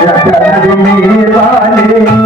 Jagan Deewani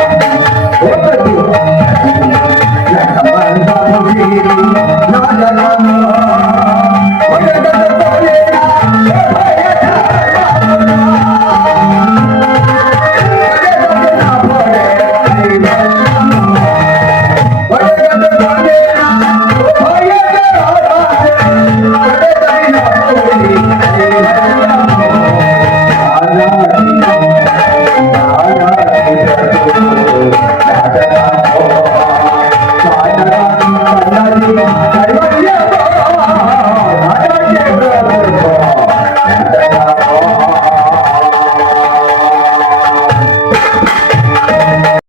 கருவடியா